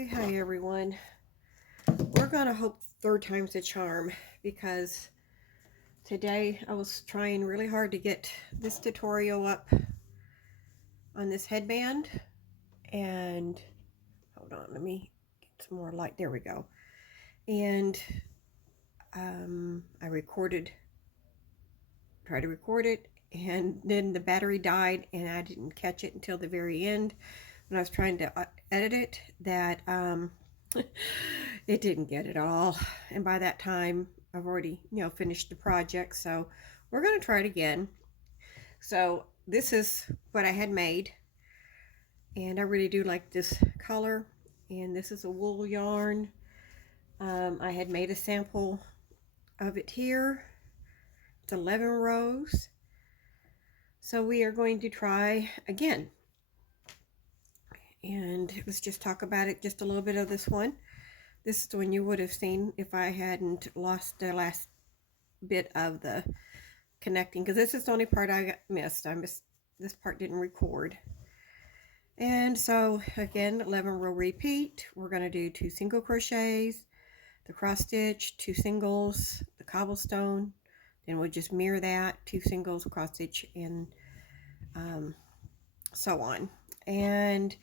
Okay, hi everyone. We're gonna hope third time's a charm because today I was trying really hard to get this tutorial up on this headband, and hold on, let me get some more light. There we go. And I tried to record it, and then the battery died and I didn't catch it until the very end when I was trying to edit it, that it didn't get it all. And by that time I've already finished the project, so we're going to try it again. So this is what I had made, and I really do like this color, and this is a wool yarn. I had made a sample of it here. It's 11 rows, so we are going to try again. And let's just talk about it, just a little bit of this one. This is the one you would have seen if I hadn't lost the last bit of the connecting, because this is the only part I missed. This part, didn't record. And so again, 11 row repeat. We're going to do 2 single crochets, the cross stitch, 2 singles, the cobblestone, then we'll just mirror that, 2 singles, cross stitch, and so on. And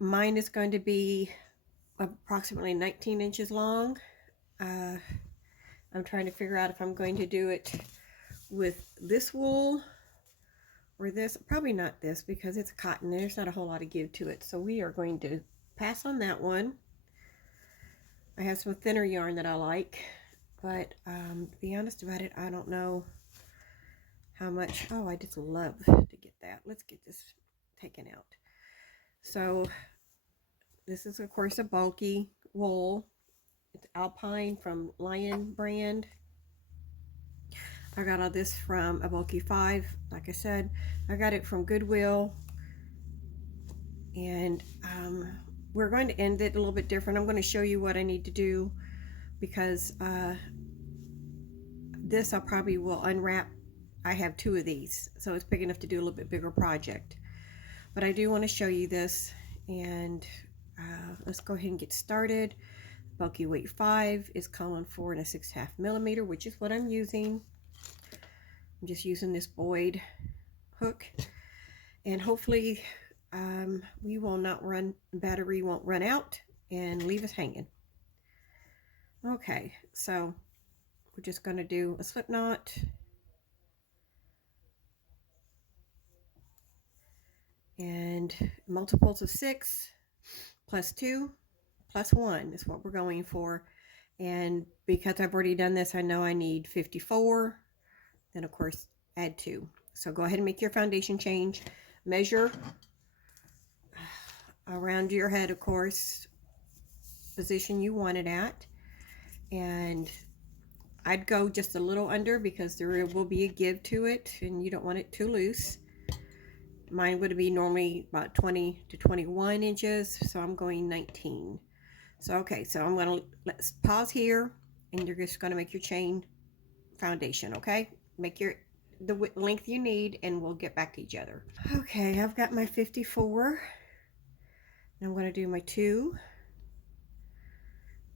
mine is going to be approximately 19 inches long. I'm trying to figure out if I'm going to do it with this wool or this. Probably not this, because it's cotton. There's not a whole lot of give to it. So we are going to pass on that one. I have some thinner yarn that I like, but to be honest about it, I don't know how much. Oh, I just love to get that. Let's get this taken out. So this is, of course, a bulky wool. It's Alpine from Lion brand. I got all this from a bulky 5. Like I said, I got it from Goodwill. And we're going to end it a little bit different. I'm going to show you what I need to do, because this I probably will unwrap. I have 2 of these, so it's big enough to do a little bit bigger project. But I do want to show you this, and let's go ahead and get started. Bulky weight 5 is calling for 6.5 millimeter, which is what I'm using. I'm just using this Boyd hook, and hopefully we will not battery won't run out and leave us hanging. Okay, so we're just going to do a slip knot, and multiples of 6 plus 2 plus 1 is what we're going for. And because I've already done this, I know I need 54. Then of course add 2. So go ahead and make your foundation change. Measure around your head, of course, position you want it at. And I'd go just a little under, because there will be a give to it and you don't want it too loose. Mine would be normally about 20 to 21 inches, so I'm going 19. So okay, so I'm going to let's pause here, and you're just going to make your chain foundation. Okay, make the length you need, and we'll get back to each other. Okay, I've got my 54. I'm going to do my 2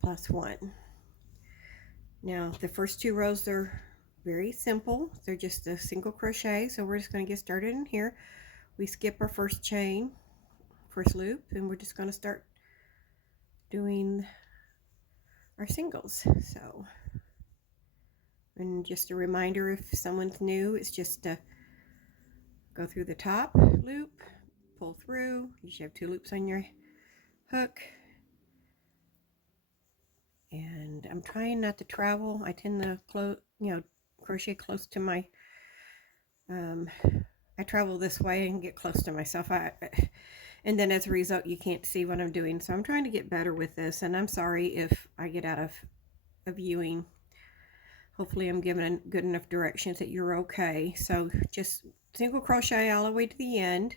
plus 1. Now the first 2 rows are very simple. They're just a single crochet, so we're just going to get started in here. We skip our first chain, first loop, and we're just going to start doing our singles. So, and just a reminder, if someone's new, it's just to go through the top loop, pull through. You should have 2 loops on your hook. And I'm trying not to travel. I tend to crochet close to my I travel this way and get close to myself. And then as a result, you can't see what I'm doing. So I'm trying to get better with this, and I'm sorry if I get out of viewing. Hopefully I'm giving good enough directions that you're okay. So just single crochet all the way to the end.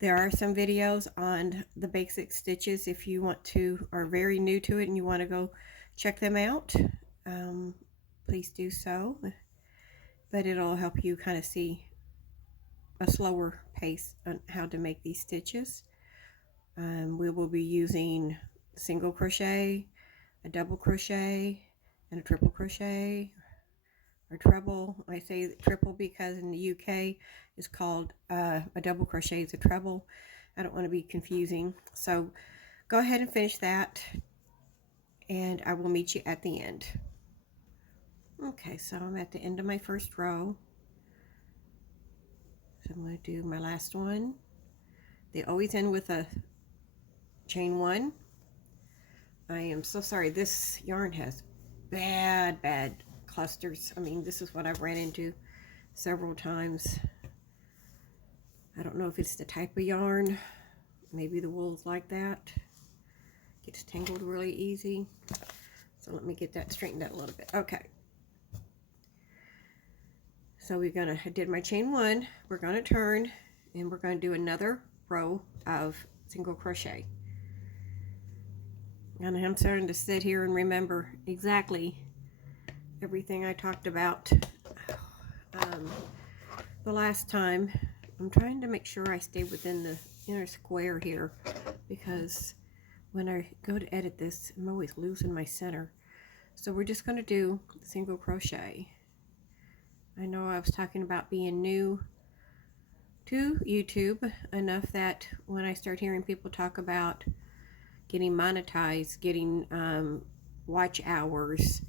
There are some videos on the basic stitches if you want to, are very new to it and you want to go check them out. Please do so. But it'll help you kind of see a slower pace on how to make these stitches. We will be using single crochet, a double crochet, and a triple crochet or treble. I say triple because in the UK it's called a double crochet is a treble. I don't want to be confusing. So go ahead and finish that, and I will meet you at the end. Okay, so I'm at the end of my first row. So I'm going to do my last one. They always end with a chain one. I am so sorry, this yarn has bad clusters. I mean, this is what I've ran into several times. I don't know if it's the type of yarn. Maybe the wool's like that. Gets tangled really easy. So let me get that straightened out a little bit. Okay. So I did my chain one. We're gonna turn and we're gonna do another row of single crochet. And I'm starting to sit here and remember exactly everything I talked about the last time. I'm trying to make sure I stay within the inner square here, because when I go to edit this, I'm always losing my center. So we're just going to do single crochet. I know I was talking about being new to YouTube enough that when I start hearing people talk about getting monetized, getting watch hours,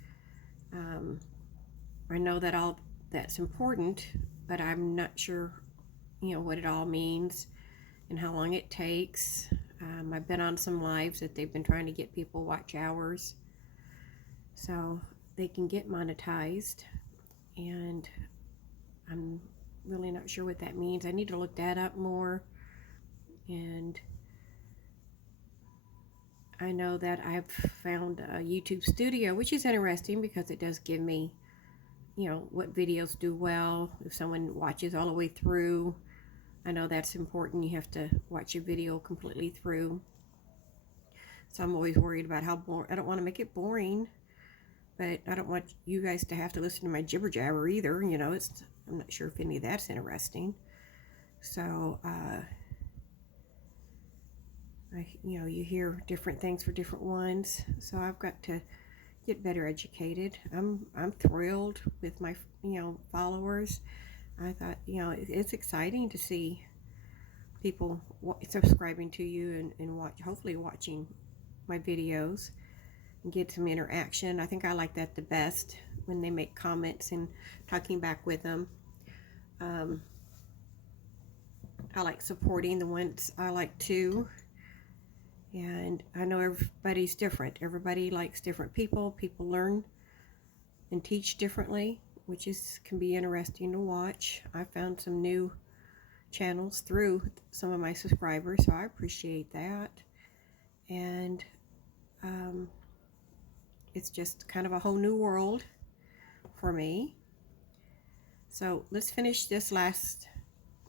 I know that all that's important, but I'm not sure, what it all means and how long it takes. I've been on some lives that they've been trying to get people watch hours so they can get monetized, and I'm really not sure what that means. I need to look that up more. And I know that I've found a YouTube Studio, which is interesting because it does give me, what videos do well. If someone watches all the way through, I know that's important. You have to watch a video completely through. So I'm always worried about how boring. I don't want to make it boring, but I don't want you guys to have to listen to my jibber jabber either. I'm not sure if any of that's interesting. So, you hear different things for different ones. So I've got to get better educated. I'm thrilled with my, followers. I thought, it's exciting to see people subscribing to you and hopefully watching my videos and get some interaction. I think I like that the best, when they make comments and talking back with them. I like supporting the ones I like too. And I know everybody's different. Everybody likes different people. People learn and teach differently, which can be interesting to watch. I found some new channels through some of my subscribers, so I appreciate that. And it's just kind of a whole new world for me. So let's finish this last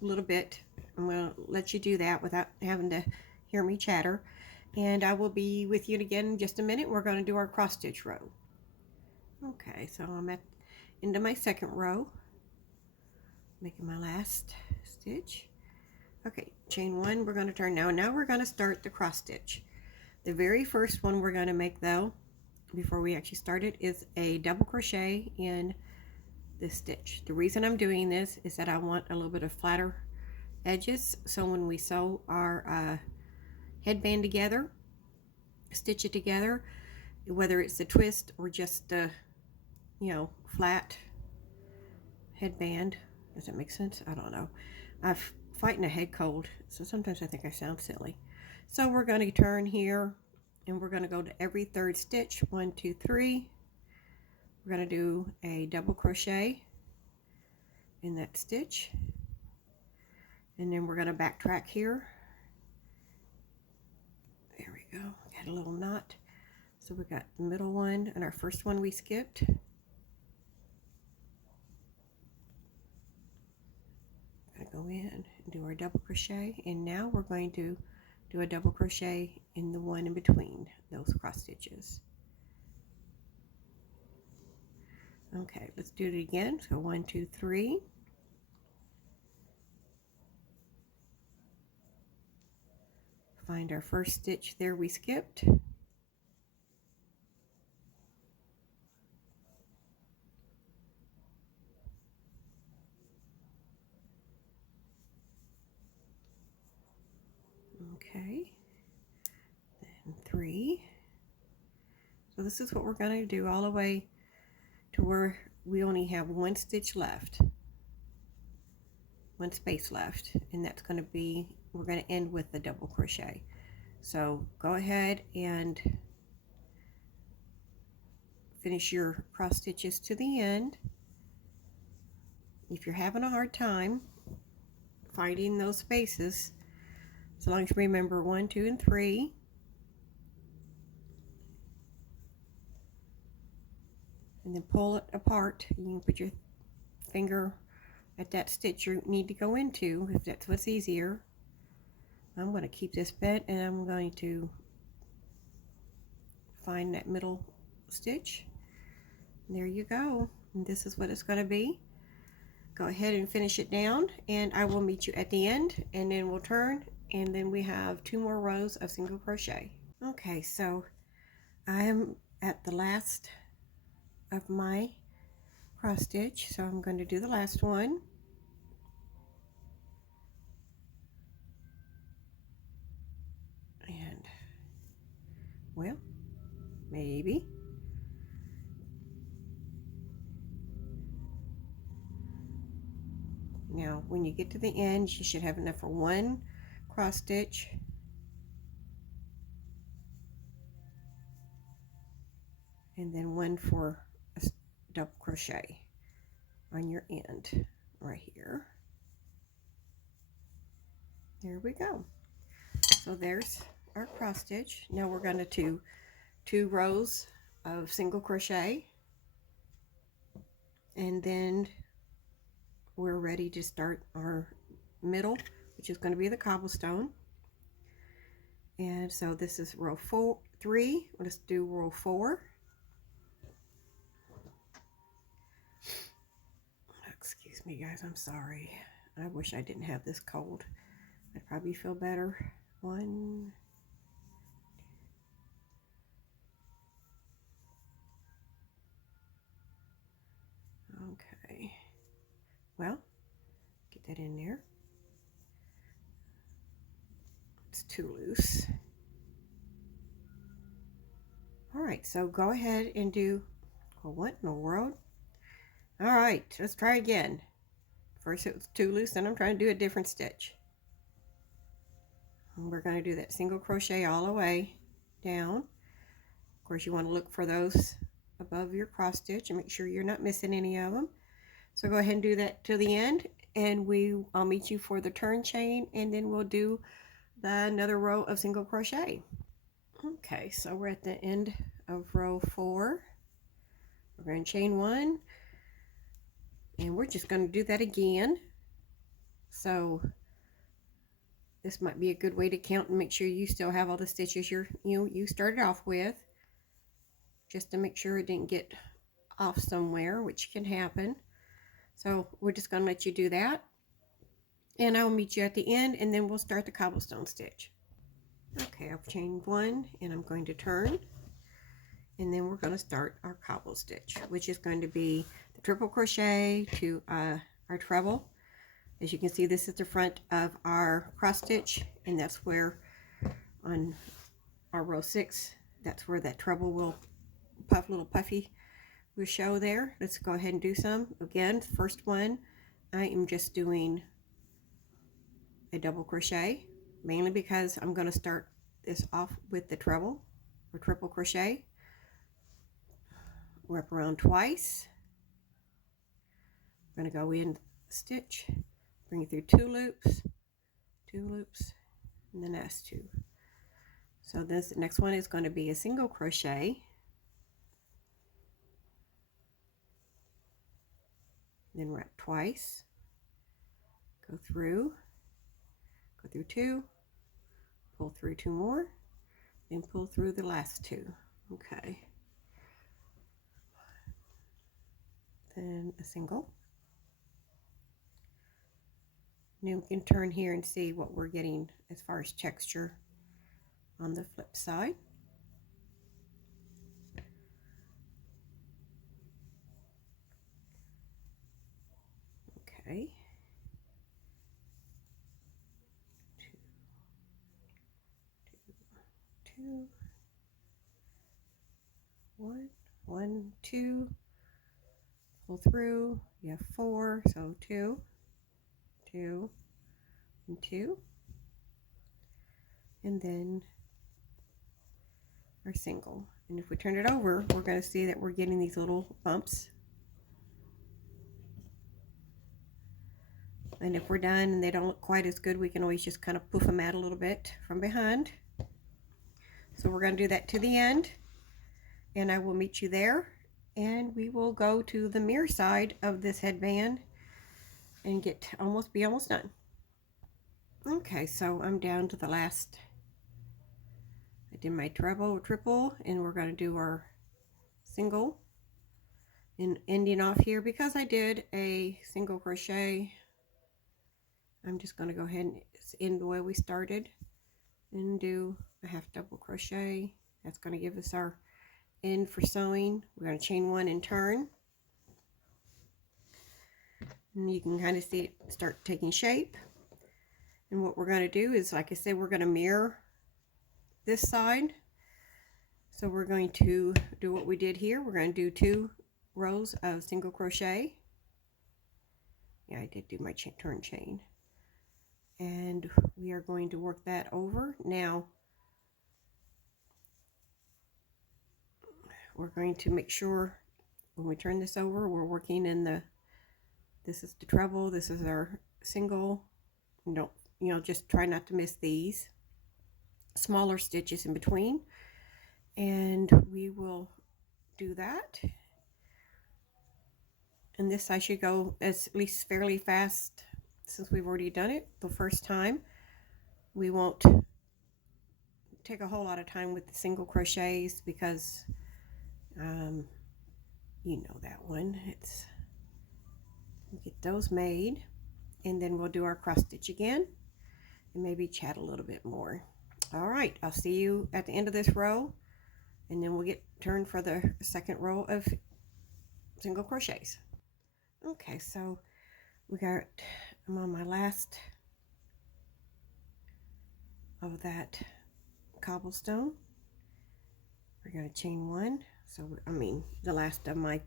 little bit. I'm going to let you do that without having to hear me chatter. And I will be with you again in just a minute. We're going to do our cross stitch row. Okay, so I'm at the end of my second row, making my last stitch. Okay, chain one, we're going to turn now. Now we're going to start the cross stitch. The very first one we're going to make, though, before we actually start it, is a double crochet in this stitch. The reason I'm doing this is that I want a little bit of flatter edges, so when we sew our headband together, stitch it together, whether it's a twist or just a flat headband. Does that make sense? I don't know. I'm fighting a head cold, so sometimes I think I sound silly. So we're going to turn here, and we're going to go to every third stitch. 1, 2, 3. We're going to do a double crochet in that stitch, and then we're going to backtrack here. There we go. Got a little knot. So we got the middle one and our first one we skipped. Gonna go in and do our double crochet, and now we're going to do a double crochet in the one in between those cross stitches. Okay, let's do it again. So 1, 2, 3. find our first stitch there we skipped. Okay, then 3. So this is what we're going to do all the way to where we only have one stitch left, one space left, and that's going to be, we're going to end with the double crochet. So go ahead and finish your cross stitches to the end. If you're having a hard time finding those spaces, as long as you remember 1, 2, and 3, and then pull it apart. You can put your finger at that stitch you need to go into if that's what's easier. I'm going to keep this bent and I'm going to find that middle stitch. There you go. And this is what it's going to be. Go ahead and finish it down, and I will meet you at the end, and then we'll turn, and then we have 2 more rows of single crochet. Okay, so I am at the last of my cross stitch, so I'm going to do the last one. And well, maybe. Now when you get to the end, you should have enough for 1 cross stitch, and then 1 for a double crochet on your end right here. There we go. So there's our cross stitch. Now we're going to do 2 rows of single crochet, and then we're ready to start our middle, which is going to be the cobblestone. And so this is row 3. Let's do row 4. Excuse me guys, I'm sorry. I wish I didn't have this cold. I'd probably feel better. 1, okay, well, get that in there. It's too loose. All right, so go ahead and do, well, what in the world? All right, let's try again. First it was too loose, then I'm trying to do a different stitch. And we're going to do that single crochet all the way down. Of course, you want to look for those above your cross stitch and make sure you're not missing any of them. So go ahead and do that to the end, and I'll meet you for the turn chain, and then we'll do another row of single crochet. Okay, so we're at the end of row 4. We're going to chain 1, and we're just going to do that again. So this might be a good way to count and make sure you still have all the stitches you started off with, just to make sure it didn't get off somewhere, which can happen. So we're just going to let you do that, and I'll meet you at the end, and then we'll start the cobblestone stitch. Okay, I've chained 1, and I'm going to turn, and then we're going to start our cobble stitch, which is going to be the triple crochet to our treble. As you can see, this is the front of our cross stitch, and that's where on our row 6, that's where that treble will little puffy will show there. Let's go ahead and do some. Again, first one, I am just doing a double crochet, mainly because I'm going to start this off with the treble or triple crochet. Wrap around twice. I'm going to go in stitch, bring it through 2 loops, and the next 2. So this next one is going to be a single crochet, then wrap twice, go through 2, pull through 2 more, then pull through the last 2. Okay, then a single. Now we can turn here and see what we're getting as far as texture. on the flip side. Okay. 2, 1, 1, 2, pull through. You have 4, so 2, 2, and 2, and then our single. And if we turn it over, we're going to see that we're getting these little bumps. And if we're done and they don't look quite as good, we can always just kind of poof them out a little bit from behind. So we're going to do that to the end, and I will meet you there, and we will go to the mirror side of this headband and be almost done. Okay, so I'm down to the last. I did my triple, and we're going to do our single and ending off here. Because I did a single crochet, I'm just going to go ahead and end the way we started and do a half double crochet. That's going to give us our end for sewing. We're going to chain 1 and turn, and you can kind of see it start taking shape. And what we're going to do is, like I said, we're going to mirror this side. So we're going to do what we did here. We're going to do 2 rows of single crochet. Yeah, I did do my turn chain, and we are going to work that over. Now we're going to make sure when we turn this over, we're working in this is the treble, this is our single. Just try not to miss these smaller stitches in between, and we will do that. And this I should go at least fairly fast, since we've already done it the first time. We won't take a whole lot of time with the single crochets, because you know that one. We'll get those made, and then we'll do our cross stitch again and maybe chat a little bit more. All right, I'll see you at the end of this row, and then we'll get turned for the second row of single crochets. Okay, so I'm on my last of that cobblestone. We're going to chain 1. So the last of my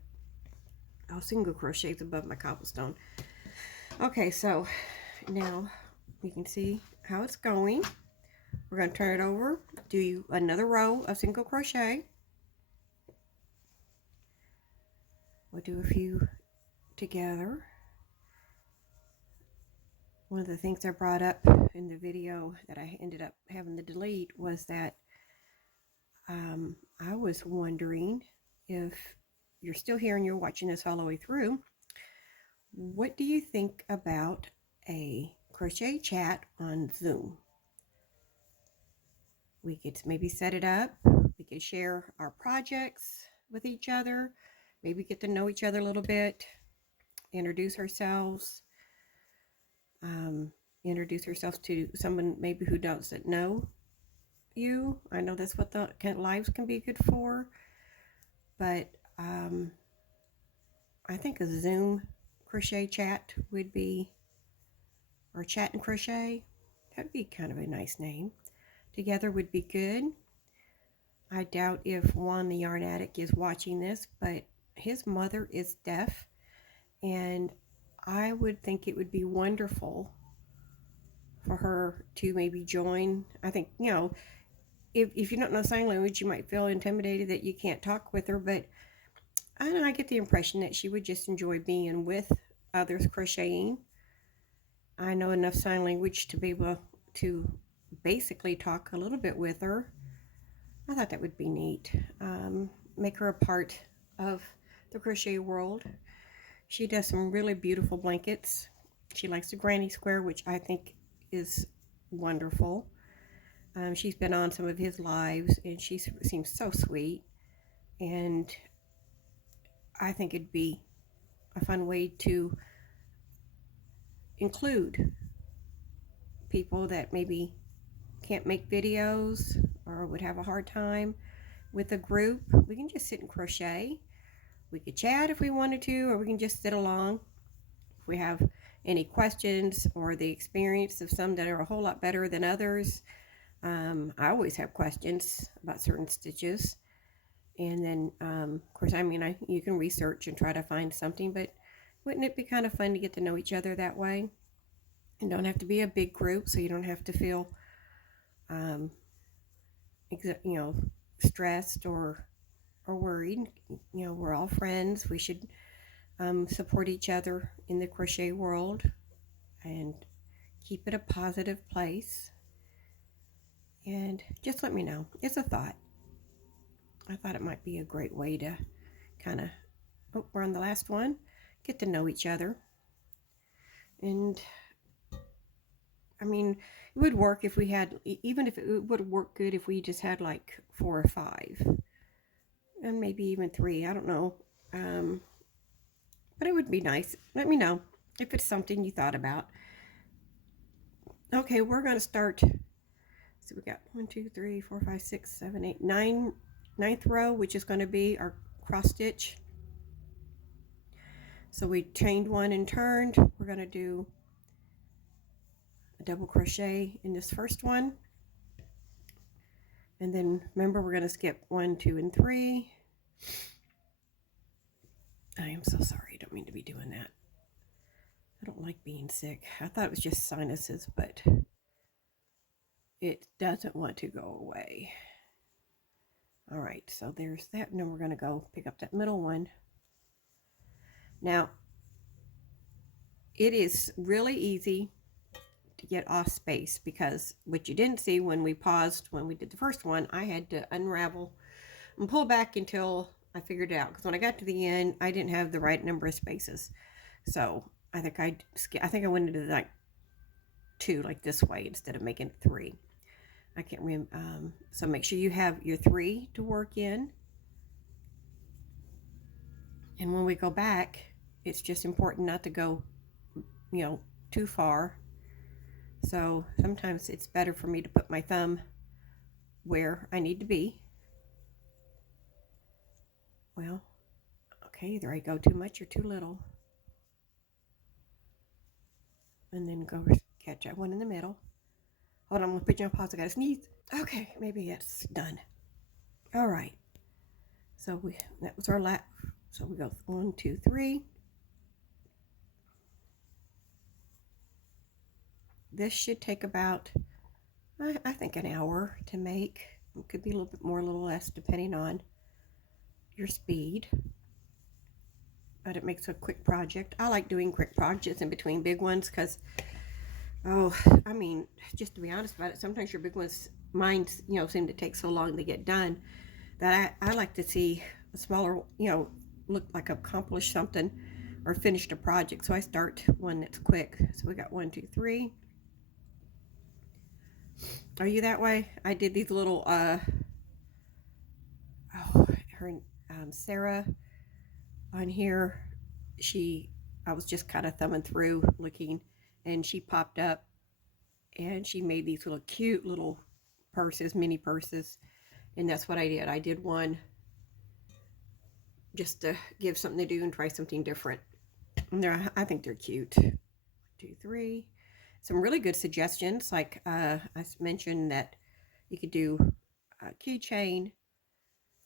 single crochets above my cobblestone. Okay, so now you can see how it's going. We're going to turn it over, do another row of single crochet. We'll do a few together. One of the things I brought up in the video that I ended up having to delete was that I was wondering, if you're still here and you're watching this all the way through, what do you think about a crochet chat on Zoom? We could maybe set it up. We could share our projects with each other, maybe get to know each other a little bit, introduce ourselves to someone maybe who doesn't know you. I know that's what the lives can be good for, but I think a Zoom crochet chat would be, or chat and crochet, that'd be kind of a nice name. Together would be good. I doubt if Juan the Yarn Addict is watching this, but his mother is deaf, and I would think it would be wonderful for her to maybe join. I think, if you don't know sign language, you might feel intimidated that you can't talk with her, but I get the impression that she would just enjoy being with others crocheting. I know enough sign language to be able to basically talk a little bit with her. I thought that would be neat. Make her a part of the crochet world. She does some really beautiful blankets. She likes the granny square, which I think is wonderful. She's been on some of his lives, and she seems so sweet, and I think it'd be a fun way to include people that maybe can't make videos or would have a hard time with a group, we can just sit and crochet. We could chat if we wanted to, or we can just sit along. If we have any questions or the experience of some that are a whole lot better than others, I always have questions about certain stitches. And then, of course, you can research and try to find something, but wouldn't it be kind of fun to get to know each other that way? And don't have to be a big group, so you don't have to feel, um, stressed or worried. We're all friends. We should support each other in the crochet world and keep it a positive place. And just let me know. It's a thought. I thought it might be a great way to kind of, we're on the last one, get to know each other. And it would work if we had, even if it would work good if we just had like 4 or 5, and maybe even 3, I don't know. But it would be nice. Let me know if it's something you thought about. Okay, we're going to start. So we got 1, 2, 3, 4, 5, 6, 7, 8, 9, 9th row, which is going to be our cross stitch. So we chained 1 and turned. We're going to do a double crochet in this first one. And then remember, we're going to skip 1, 2, and 3. I am so sorry. I don't mean to be doing that. I don't like being sick. I thought it was just sinuses, but it doesn't want to go away. All right, so there's that. And then we're going to go pick up that middle one. Now, it is really easy to get off space, because what you didn't see when we paused, when we did the first one, I had to unravel and pull back until I figured it out. Because when I got to the end, I didn't have the right number of spaces. So I think I went into like 2, like this way, instead of making it 3. I can't remember. So make sure you have your 3 to work in. And when we go back, it's just important not to go, too far. So sometimes it's better for me to put my thumb where I need to be. Well, okay, either I go too much or too little. And then go catch that one in the middle. Hold on, I'm gonna put you on pause. I gotta sneeze. Okay, maybe it's done. All right. So that was our lap. So we go 1, 2, 3. This should take about, I think, an hour to make. It could be a little bit more, a little less, depending on your speed. But it makes a quick project. I like doing quick projects in between big ones because, just to be honest about it, sometimes your big ones, mine, seem to take so long to get done that I like to see a smaller, look like I've accomplished something or finished a project. So I start one that's quick. So we got 1, 2, 3. Are you that way? I did these little, Sarah on here, I was just kind of thumbing through looking, and she popped up and she made these little cute little purses, mini purses, and that's what I did. I did one just to give something to do and try something different. And I think they're cute. 1, 2, 3. Some really good suggestions, like I mentioned that you could do a keychain,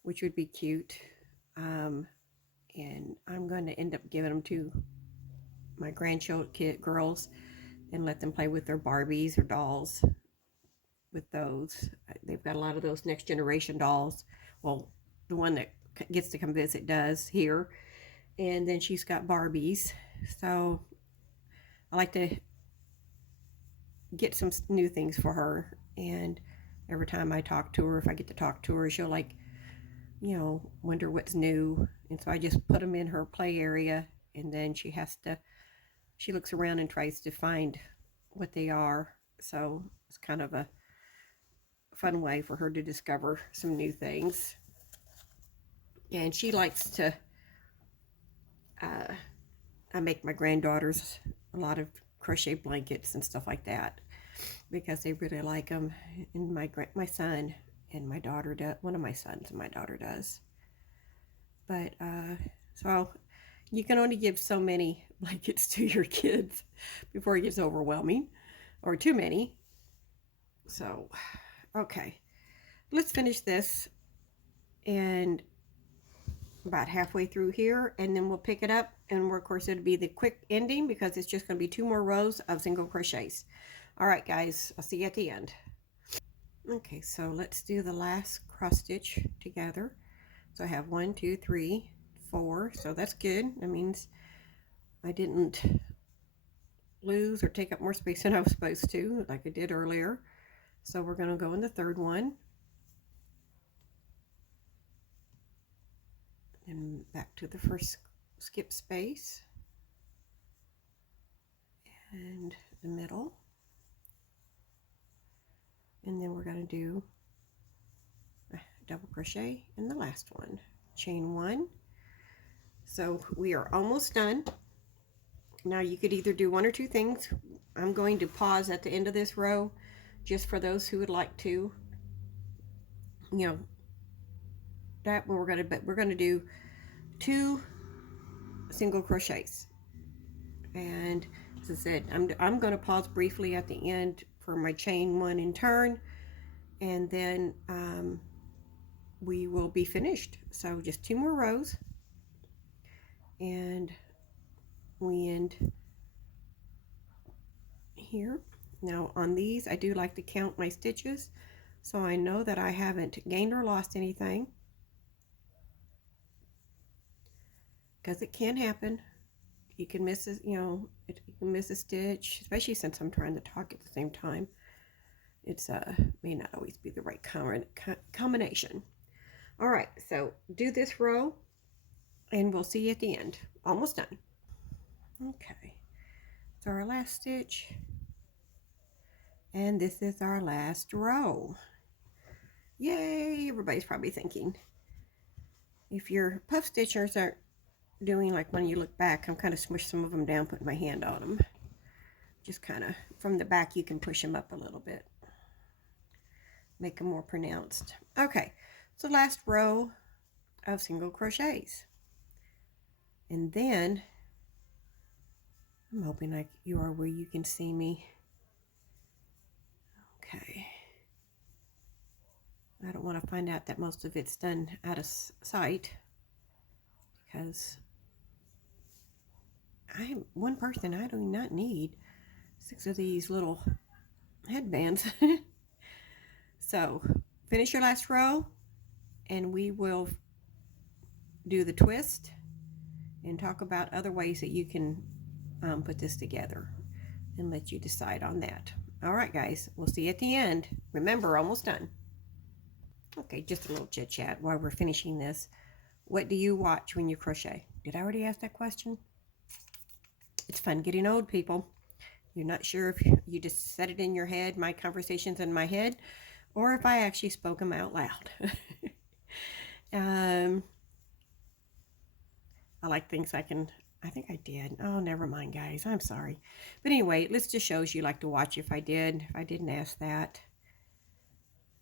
which would be cute. And I'm going to end up giving them to my grandchildren, girls, and let them play with their Barbies or dolls with those. They've got a lot of those next generation dolls. Well, the one that gets to come visit does here. And then she's got Barbies. So I like to get some new things for her. And every time I talk to her, if I get to talk to her, she'll wonder what's new. And so I just put them in her play area, and then she looks around and tries to find what they are. So it's kind of a fun way for her to discover some new things. And she likes to, I make my granddaughters a lot of crochet blankets and stuff like that because they really like them. And my son, and my daughter does. One of my sons and my daughter does. But so you can only give so many blankets to your kids before it gets overwhelming or too many. So, okay, let's finish this and about halfway through here, and then we'll pick it up, and of course it'll be the quick ending because it's just going to be 2 more rows of single crochets. All right, guys, I'll see you at the end. Okay, so let's do the last cross stitch together. So I have 1, 2, 3, 4. So that's good. That means I didn't lose or take up more space than I was supposed to, like I did earlier. So we're going to go in the third one and back to the first skip space and the middle, and then we're going to do a double crochet in the last one, chain 1. So we are almost done. Now you could either do one or two things. I'm going to pause at the end of this row just for those who would like to, you know, that we're going to do 2 single crochets. And as I said, I'm going to pause briefly at the end for my chain 1 and turn, and then we will be finished. So just 2 more rows, and we end here. Now on these, I do like to count my stitches so I know that I haven't gained or lost anything, because it can happen. You can miss a, you can miss a stitch, especially since I'm trying to talk at the same time. It's may not always be the right combination. All right, so do this row and we'll see you at the end. Almost done. Okay, so our last stitch, and this is our last row. Yay! Everybody's probably thinking, if your puff stitchers aren't doing like when you look back, I'm kind of smushed some of them down, putting my hand on them. Just kind of from the back, you can push them up a little bit, make them more pronounced. Okay, so last row of single crochets, and then I'm hoping like you are where you can see me. Okay, I don't want to find out that most of it's done out of sight, because I'm one person. I do not need 6 of these little headbands. So finish your last row and we will do the twist and talk about other ways that you can put this together, and let you decide on that. All right, guys, we'll see you at the end. Remember, almost done. Okay, just a little chit chat while we're finishing this. What do you watch when you crochet? Did I already ask that question? It's fun getting old, people. You're not sure if you just said it in your head, my conversations in my head, or if I actually spoke them out loud. I like things I think I did. Oh, never mind, guys. I'm sorry. But anyway, this just shows you like to watch if I didn't ask that.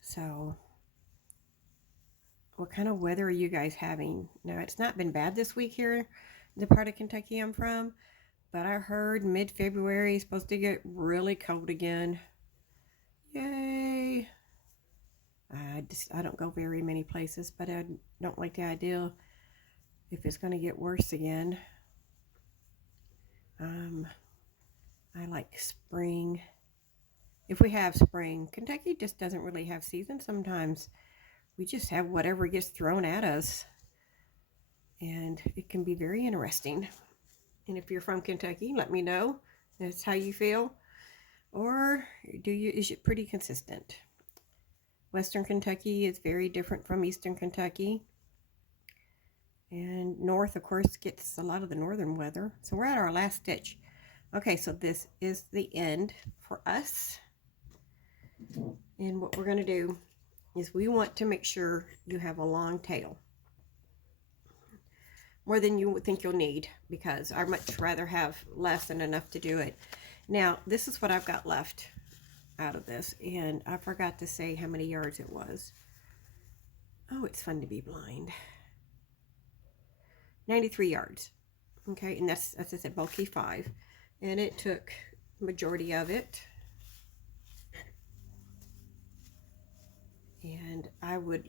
So, what kind of weather are you guys having? Now, it's not been bad this week here, the part of Kentucky I'm from, but I heard mid-February is supposed to get really cold again. Yay! I don't go very many places, but I don't like the idea if it's going to get worse again. I like spring. If we have spring, Kentucky just doesn't really have seasons sometimes. We just have whatever gets thrown at us, and it can be very interesting. And if you're from Kentucky, let me know that's how you feel, or is it pretty consistent? Western Kentucky is very different from Eastern Kentucky, and north, of course, gets a lot of the northern weather. So we're at our last stitch. Okay, so this is the end for us, and what we're going to do is we want to make sure you have a long tail, more than you would think you'll need, because I'd much rather have less than enough to do it. Now, this is what I've got left out of this, and I forgot to say how many yards it was. Oh, it's fun to be blind. 93 yards. Okay, and that's, as I said, bulky 5. And it took majority of it. And I would,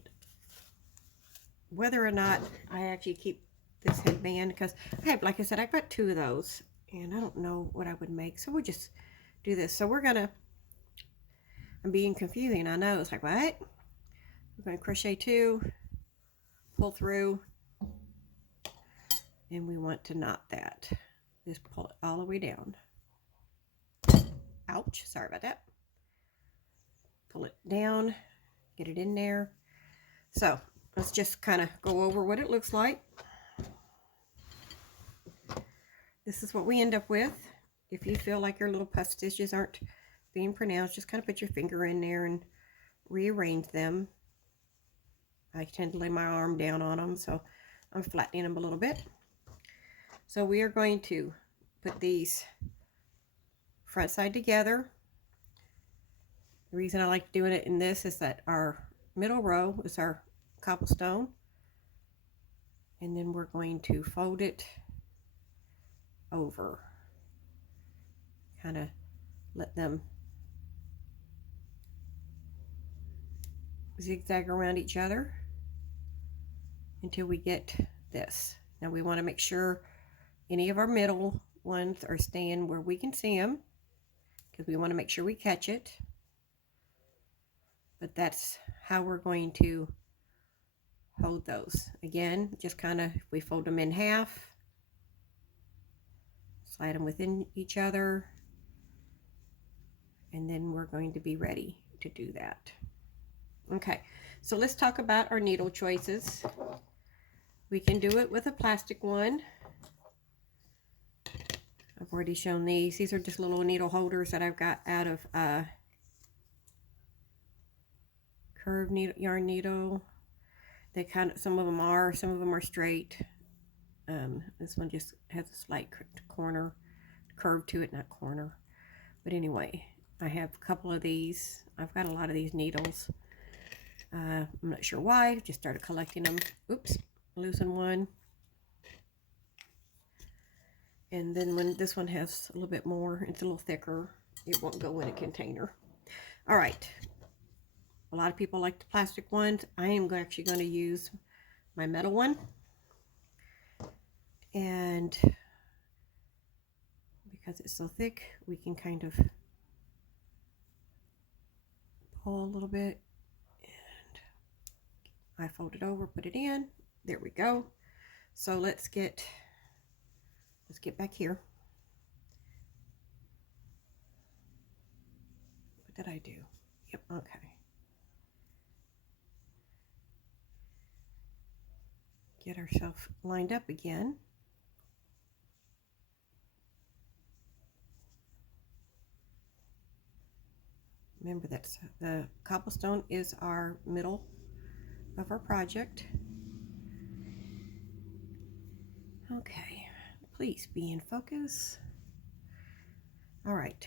whether or not I actually keep this headband, because I have, like I said, I've got 2 of those, and I don't know what I would make, so we'll just do this. So we're gonna, I'm being confusing, I know, it's like, what? We're gonna crochet 2, pull through, and we want to knot that. Just pull it all the way down. Ouch, sorry about that. Pull it down, get it in there. So let's just kind of go over what it looks like. This is what we end up with. If you feel like your little puff stitches aren't being pronounced, just kind of put your finger in there and rearrange them. I tend to lay my arm down on them, so I'm flattening them a little bit. So we are going to put these front side together. The reason I like doing it in this is that our middle row is our cobblestone, and then we're going to fold it over, kind of let them zigzag around each other until we get this. Now we want to make sure any of our middle ones are staying where we can see them, because we want to make sure we catch it. But that's how we're going to hold those. Again, just kind of, we fold them in half, slide them within each other, and then we're going to be ready to do that. Okay, so let's talk about our needle choices. We can do it with a plastic one. I've already shown these. These are just little needle holders that I've got out of curved needle, yarn needle. They kind of, some of them are straight. This one just has a slight corner, curve to it, not corner. But anyway, I have a couple of these. I've got a lot of these needles. I'm not sure why. Just started collecting them. Oops, losing one. And then when this one has a little bit more, it's a little thicker, it won't go in a container. All right. A lot of people like the plastic ones. I am actually going to use my metal one. And because it's so thick, we can kind of pull a little bit. And I fold it over, put it in. There we go. So let's get back here. What did I do? Yep, okay. Get ourselves lined up again. Remember that the cobblestone is our middle of our project. Okay, please be in focus. All right,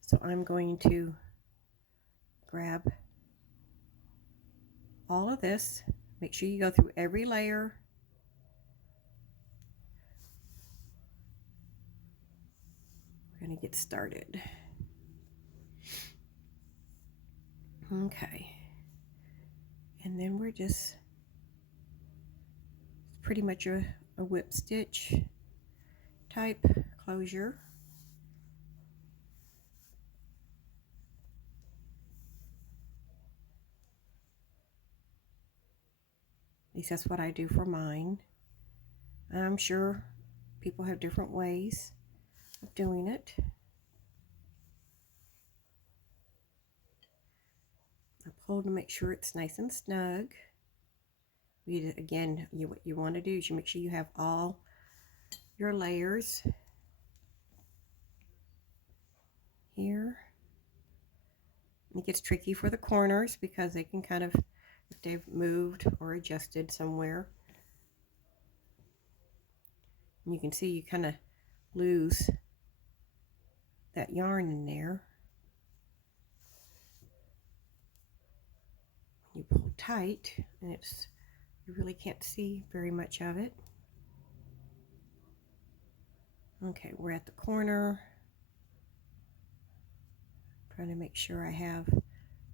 so I'm going to grab all of this. Make sure you go through every layer. We're going to get started. Okay, and then we're just pretty much a whip stitch type closure. At least that's what I do for mine. I'm sure people have different ways of doing it. I pull to make sure it's nice and snug. Again, what you want to do is you make sure you have all your layers here. It gets tricky for the corners because they can kind of, if they've moved or adjusted somewhere, and you can see you kind of lose that yarn in there. you pull tight, and you really can't see very much of it. Okay, we're at the corner. Trying to make sure I have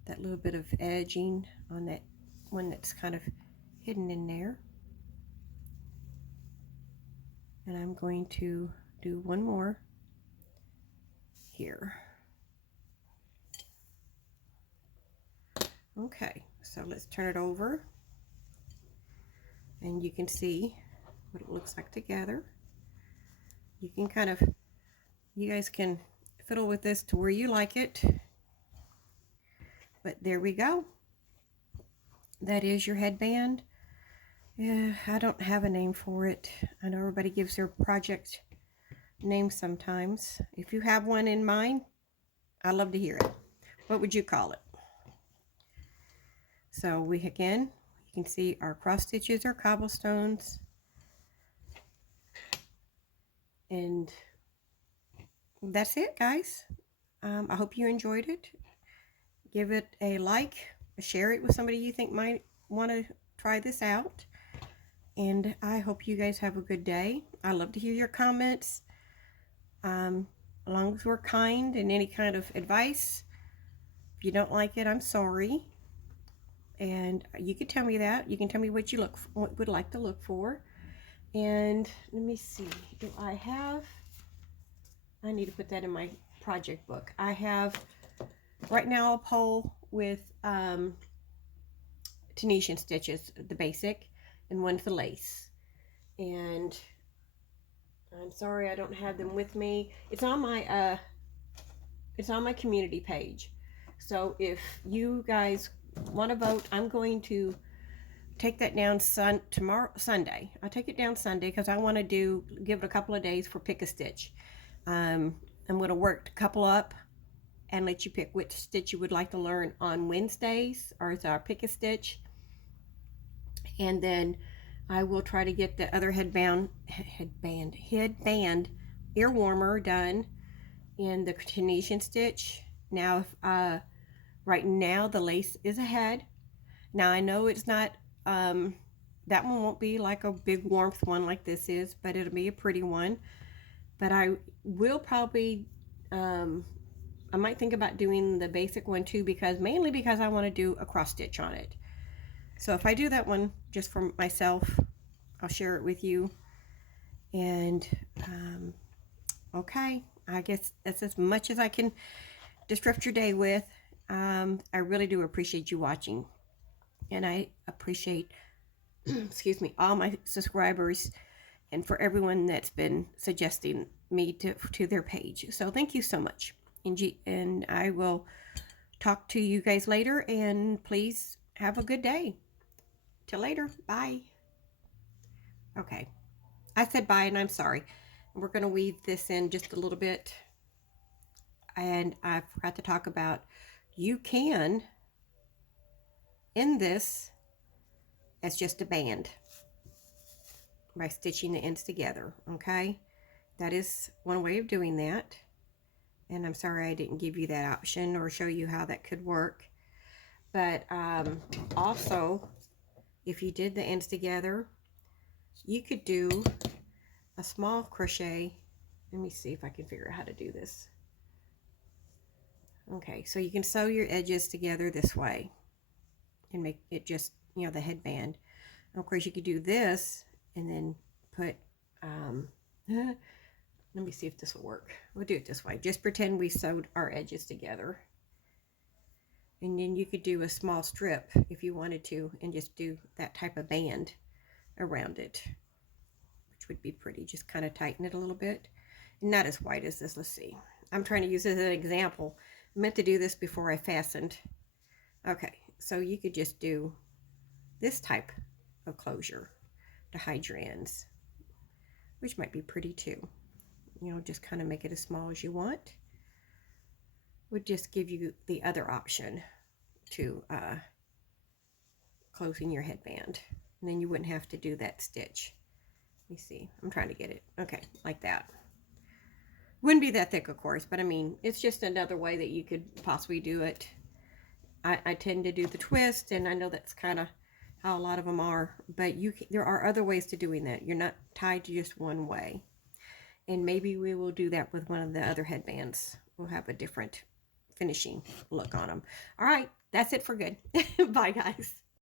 that little bit of edging on that one that's kind of hidden in there. And I'm going to do one more here. Okay, so let's turn it over, and you can see what it looks like together. You can you guys can fiddle with this to where you like it, but there we go. That is your headband. Yeah, I don't have a name for it. I know everybody gives their project names sometimes. If you have one in mind, I'd love to hear it. What would you call it? So you can see our cross stitches are cobblestones. And that's it, guys. I hope you enjoyed it. Give it a like, share it with somebody you think might want to try this out. And I hope you guys have a good day. I love to hear your comments. As long as we're kind and any kind of advice. If you don't like it, I'm sorry. And you can tell me that. You can tell me what you would like to look for. And let me see. I need to put that in my project book. I have right now a pole with Tunisian stitches, the basic, and one for lace. And I'm sorry I don't have them with me. It's on my community page. So if you guys want to vote, I'm going to take that down Sunday. I'll take it down Sunday because I want to give it a couple of days for pick a stitch. I'm going to work a couple up and let you pick which stitch you would like to learn on Wednesdays, or it's our pick a stitch. And then I will try to get the other headband ear warmer done in the Tunisian stitch. Now, right now the lace is ahead. Now I know it's not, that one won't be like a big warmth one like this is, but it'll be a pretty one. But I will probably, I might think about doing the basic one too, mainly because I want to do a cross stitch on it. So if I do that one just for myself, I'll share it with you. And okay, I guess that's as much as I can disrupt your day with. I really do appreciate you watching, and I appreciate excuse me, all my subscribers, and for everyone that's been suggesting me to their page. So thank you so much. And I will talk to you guys later, and please have a good day. Till later. Bye. Okay. I said bye, and I'm sorry. We're going to weave this in just a little bit. And I forgot to talk about, you can end this as just a band by stitching the ends together. Okay, that is one way of doing that, and I'm sorry I didn't give you that option or show you how that could work. But also, if you did the ends together, you could do a small crochet. Let me see if I can figure out how to do this. Okay, so you can sew your edges together this way and make it just, the headband. And of course, you could do this and then put, let me see if this will work. We'll do it this way. Just pretend we sewed our edges together. And then you could do a small strip if you wanted to, and just do that type of band around it, which would be pretty. Just kind of tighten it a little bit. And not as wide as this. Let's see. I'm trying to use this as an example. I meant to do this before I fastened. Okay, so you could just do this type of closure to hide your ends, which might be pretty too. Just kind of make it as small as you want. Would just give you the other option to closing your headband, and then you wouldn't have to do that stitch. Let me see. I'm trying to get it. Okay, like that. Wouldn't be that thick, of course, but I mean, it's just another way that you could possibly do it. I tend to do the twist, and I know that's kind of how a lot of them are, but there are other ways to doing that. You're not tied to just one way. And maybe we will do that with one of the other headbands. We'll have a different finishing look on them. All right, that's it for good. Bye, guys.